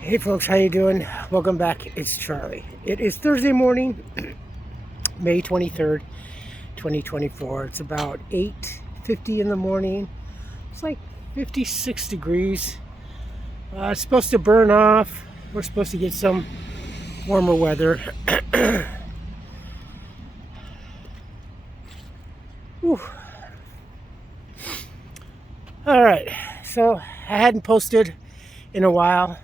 Hey folks, how you doing? Welcome back. It's Charlie. It is Thursday morning, May 23rd, 2024. It's about 8:50 in the morning. It's like 56 degrees. It's supposed to burn off. We're supposed to get some warmer weather. Whew. All right, so I hadn't posted in a while,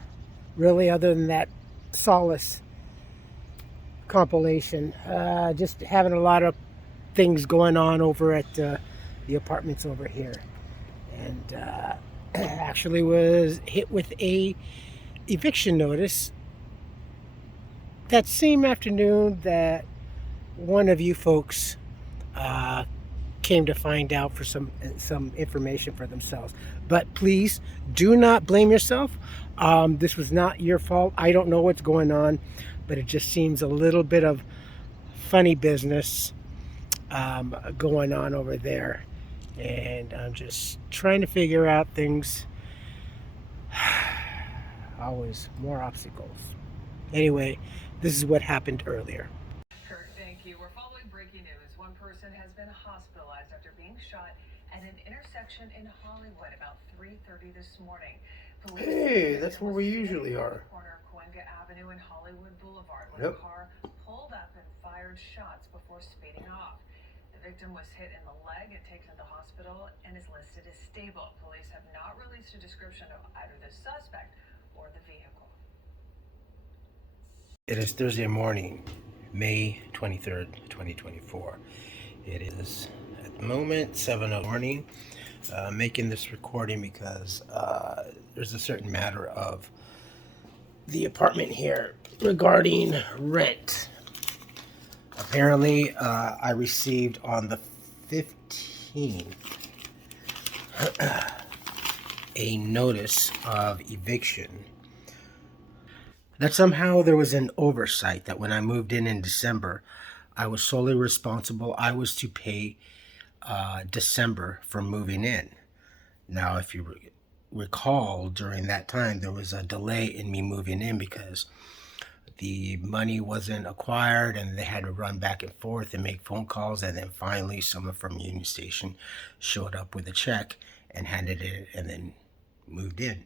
really, other than that solace compilation. Just having a lot of things going on over at the apartments over here, and actually was hit with a eviction notice that same afternoon that one of you folks came to find out for some information for themselves. But please do not blame yourself. This was not your fault. I don't know what's going on, but it just seems a little bit of funny business going on over there, and I'm just trying to figure out things. Always more obstacles. Anyway, this is what happened earlier. Thank you. We're following breaking news. One person has been hospitalized after being shot at an intersection in Hollywood about 3:30 this morning. Hey, that's where we usually are. Corner of Cahuenga Avenue and Hollywood Boulevard when a car pulled up and fired shots before speeding off. The victim was hit in the leg and taken to the hospital and is listed as stable. Police have not released a description of either the suspect or the vehicle. It is Thursday morning, May 23rd, 2024. It is at the moment 7 in the morning. Making this recording because there's a certain matter of the apartment here regarding rent. Apparently, I received on the 15th a notice of eviction. That somehow there was an oversight, that when I moved in December, I was solely responsible. I was to pay December for moving in. Now, if you recall, during that time, there was a delay in me moving in because the money wasn't acquired and they had to run back and forth and make phone calls. And then finally, someone from Union Station showed up with a check and handed it and then moved in.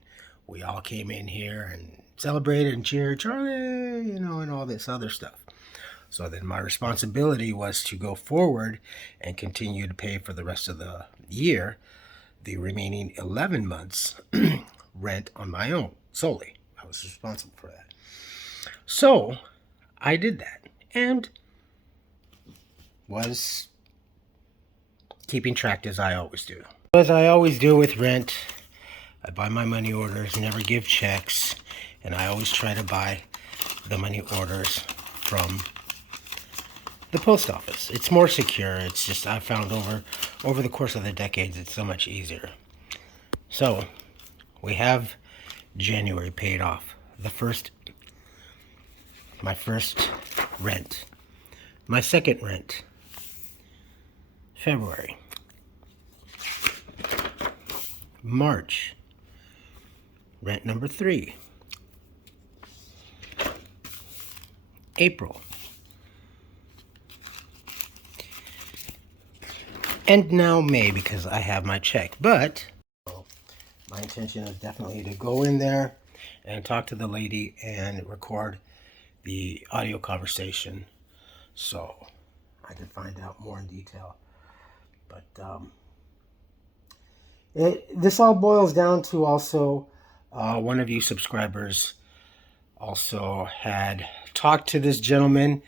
We all came in here and celebrated and cheered, Charlie, and all this other stuff. So then my responsibility was to go forward and continue to pay for the rest of the year, the remaining 11 months rent on my own, solely. I was responsible for that. So I did that and was keeping track as I always do. As I always do with rent, I buy my money orders, never give checks, and I always try to buy the money orders from the post office. It's more secure. It's just, I found over the course of the decades, it's so much easier. So we have January paid off. My first rent. My second rent, February. March, rent number 3. April. And now May, because I have my check. But my intention is definitely to go in there and talk to the lady and record the audio conversation so I can find out more in detail. But this all boils down to also one of you subscribers also had talked to this gentleman,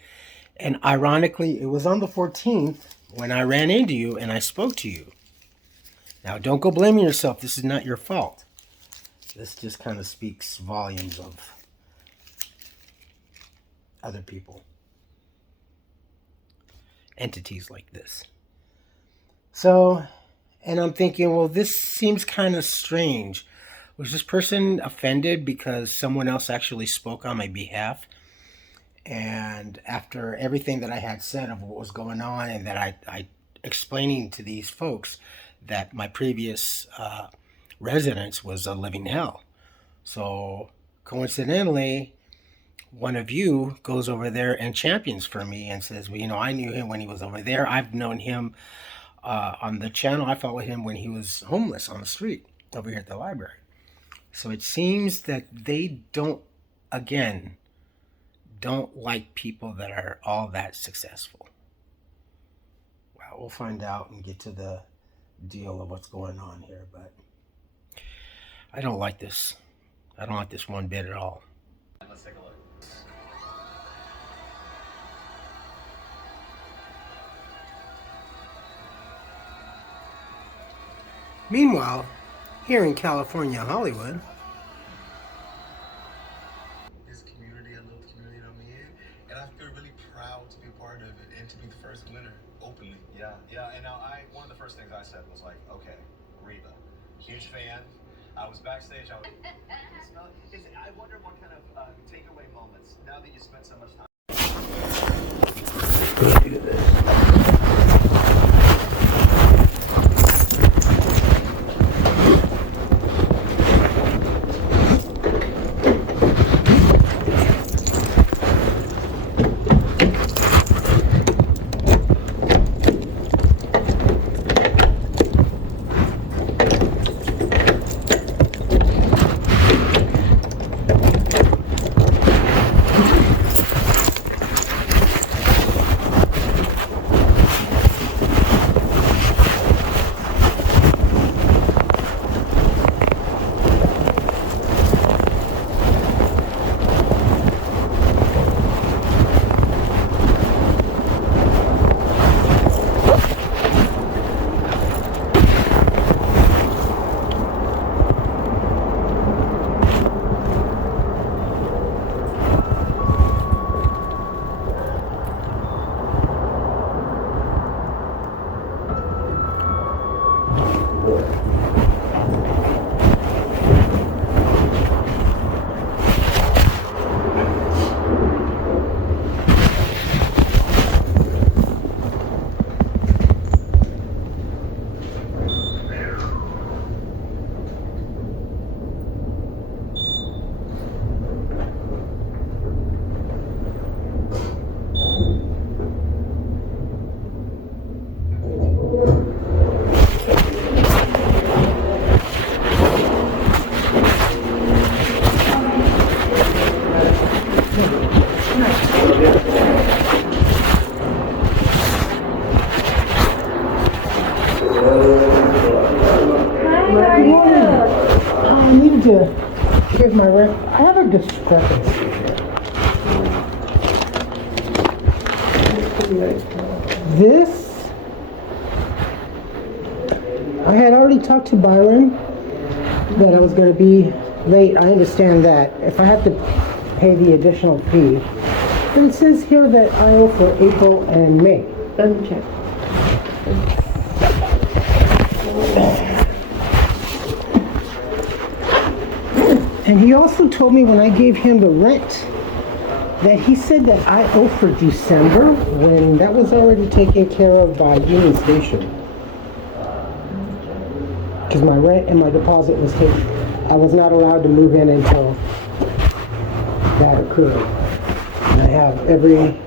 and ironically it was on the 14th when I ran into you and I spoke to you. Now don't go blaming yourself. This is not your fault. This just kind of speaks volumes of other people, entities like this. So, and I'm thinking, well, this seems kind of strange. Was this person offended because someone else actually spoke on my behalf? And after everything that I had said of what was going on, and that I explaining to these folks that my previous residence was a living hell. So coincidentally, one of you goes over there and champions for me and says, well, you know, I knew him when he was over there. I've known him on the channel. I followed him when he was homeless on the street over here at the library. So it seems that they don't like people that are all that successful. Well, we'll find out and get to the deal of what's going on here, but I don't like this. I don't like this one bit at all. Let's take a look. Meanwhile, here in California, Hollywood, This community, a little community that I'm in, and I feel really proud to be a part of it and to be the first winner openly. Yeah. And now one of the first things I said was like, okay, Reba, huge fan. I was backstage. I wonder what kind of takeaway moments now that you spent so much time. do this. I need to give my rent. I have a discrepancy here. This, I had already talked to Byron that I was going to be late. I understand that. If I have to pay the additional fee. But it says here that I owe for April and May. Let me check. And he also told me when I gave him the rent that he said that I owe for December when that was already taken care of by Union Station. Because my rent and my deposit was taken. I was not allowed to move in until that occurred. And I have every...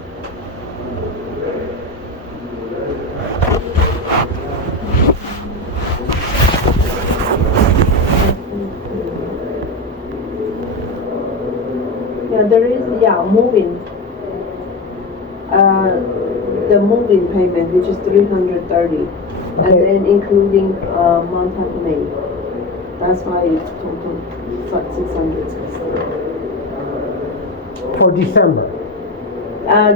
Yeah, there is, moving. The moving payment, which is 330, and then including month of May. That's why it's total 660. For December.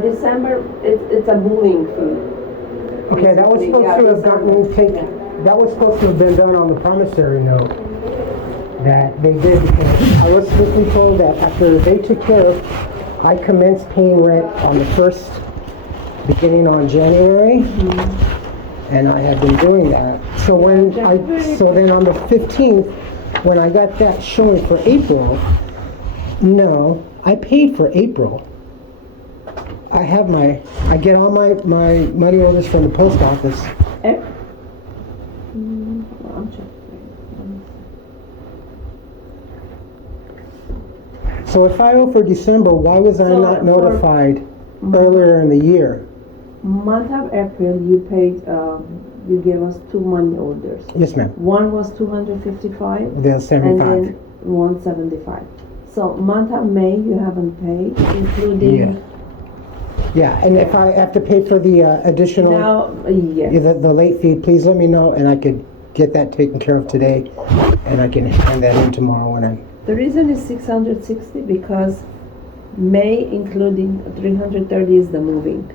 December, it's a moving fee. Okay, that was supposed to have that was supposed to have been done on the promissory note that they did, because I was strictly told that after they took care of I commenced paying rent on the 1st, beginning on January, and I have been doing that. So then on the 15th, when I got that showing for April, no, I paid for April. I get all my money orders from the post office. I'm checking. So if I owe for December, why was I not notified earlier in the year? Month of April, you paid, you gave us 2 money orders. Yes, ma'am. One was 255. The 75. And then 175. So month of May, you haven't paid, including. Yeah, and if I have to pay for the additional, Now, yes. the late fee, please let me know, and I could get that taken care of today, and I can hand that in tomorrow when I. The reason is 660 because May, including 330, is the moving.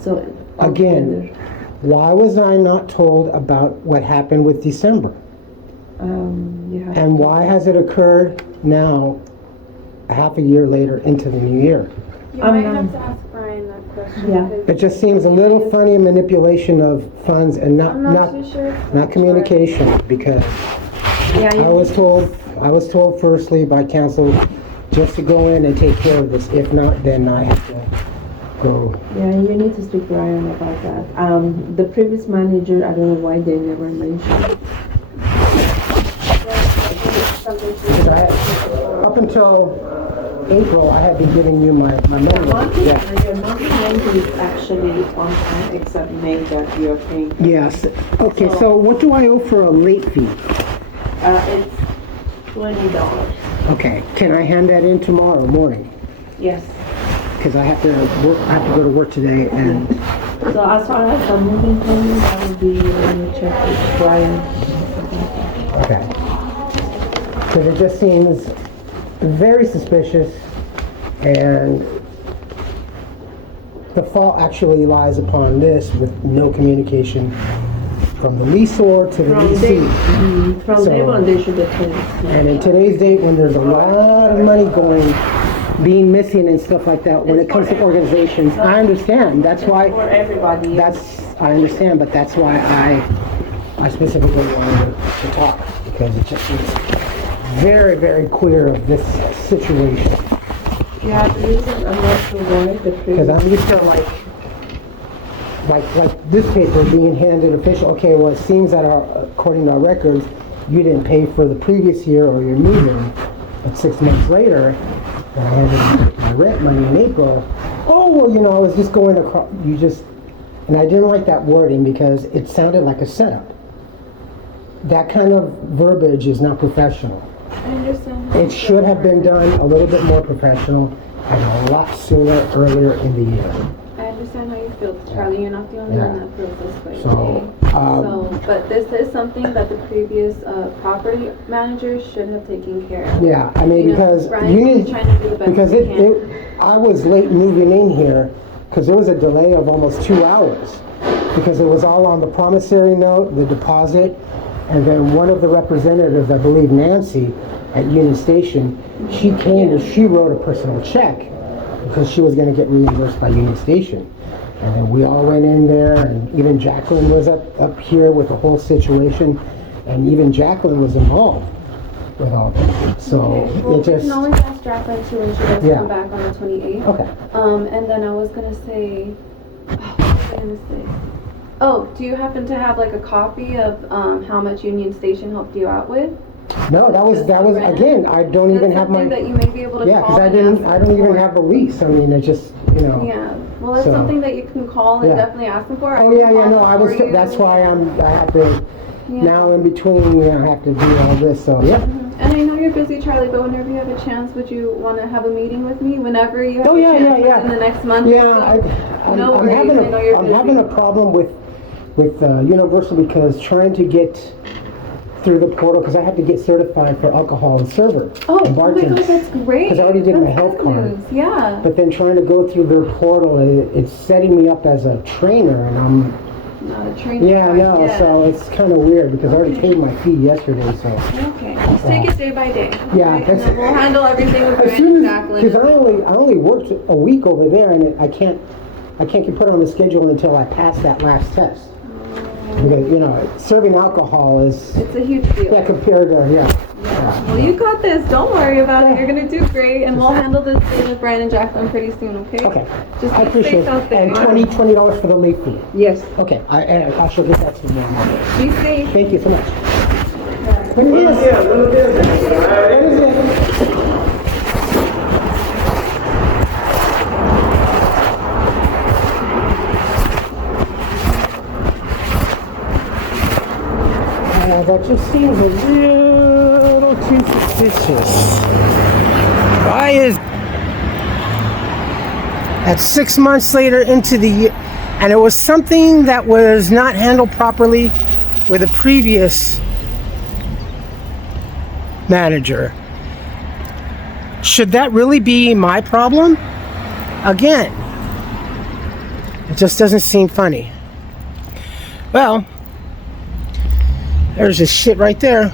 So Again, why was I not told about what happened with December? And why has it occurred now, half a year later into the new year? You might have to ask Brian that question. Yeah. It just seems a little funny manipulation of funds and I'm not too sure. not communication, because Yeah, I was told firstly by council just to go in and take care of this. If not, then I have to go. Yeah, you need to speak to Brian about that. The previous manager, I don't know why they never mentioned. Up until April, I had been giving you my money. Your monthly rent is actually on time except May that you're paying. Yes. Okay, so what do I owe for a late fee? It's $20. Okay, can I hand that in tomorrow morning? Yes. Because I have to work. I have to go to work today, and So as far as the moving payment, that would be when you check with Brian. okay. Because it just seems very suspicious, and the fault actually lies upon this with no communication from the leaseor to the leasee. From day one, they should have told us. And in today's date, when there's a lot of money being missing and stuff like that, when it comes to organizations, I understand. That's why. For everybody. I understand, but that's why I specifically wanted to talk, because it just is very, very clear of this situation. Yeah, the reason I'm not sure why the Because previous. I'm used to like this paper being handed official. Okay, well, it seems that according to our records, you didn't pay for the previous year or your moving. But 6 months later, when I handed my rent money in April, oh, well, I was just going across. And I didn't like that wording because it sounded like a setup. That kind of verbiage is not professional. I understand. It should have been done a little bit more professional and a lot sooner, earlier in the year. I understand how you feel, Charlie. You're not the only one that feels this way. So, but this is something that the previous property manager should have taken care of. yeah, I mean, because Brian's trying to do the best because he can. I was late moving in here because there was a delay of almost 2 hours because it was all on the promissory note, the deposit, and then one of the representatives, I believe Nancy, at Union Station, she came and she wrote a personal check because she was going to get reimbursed by Union Station. And then we all went in there, and even Jacqueline was up here with the whole situation, and even Jacqueline was involved with all that. So Well, it just... we can always ask Jacqueline too when she does Yeah. come back on the 28th. Okay. And then I was gonna say, what was I gonna say? Oh, do you happen to have like a copy of how much Union Station helped you out with? No, that was Rent? again, I don't even have my... Something that you may be able to Yeah, call because and ask I don't even for. have a lease. I mean, it just, Yeah, well, it's So- something that you can call and Yeah. definitely ask them for. I Oh, can yeah, call no, them I was, for you. that's why I have to, Yeah. now in between, I have to do all this, so, yeah. And I know you're busy, Charlie, but whenever you have a chance, would you want to have a meeting with me? Whenever you have Oh, a yeah, chance yeah. within the next month or Yeah, so? I'm No worries, having I know you're I'm having a busy. problem with Universal because trying to get through the portal, because I have to get certified for alcohol and server Oh, and oh my bartenders. gosh, that's great. Because I already did my That's health good card. news, yeah. But then trying to go through their portal, it's setting me up as a trainer, and not a training Yeah, ride no, yet. so it's kind of weird because I already paid my fee yesterday, so. Okay, just take it day by day. Yeah, right? And then we'll handle everything with As Brandon soon and as, Jacqueline. because I only worked a week over there, and I can't get put on the schedule until I pass that last test. Because, you know, serving alcohol is, It's a huge deal. yeah, compared to, yeah. Well, you got this. Don't worry about it. You're gonna do great, and we'll handle this thing with Brandon and Jacqueline pretty soon. Okay? Okay. Just I be appreciate safe it. out there. And $20 for the late fee. Yes. Okay, I shall get that to you tomorrow. Be safe. Thank you so much. What is it? That just seems a little too suspicious. Why is at 6 months later into the year, and it was something that was not handled properly with a previous manager. Should that really be my problem? Again, it just doesn't seem funny. Well, there's this shit right there.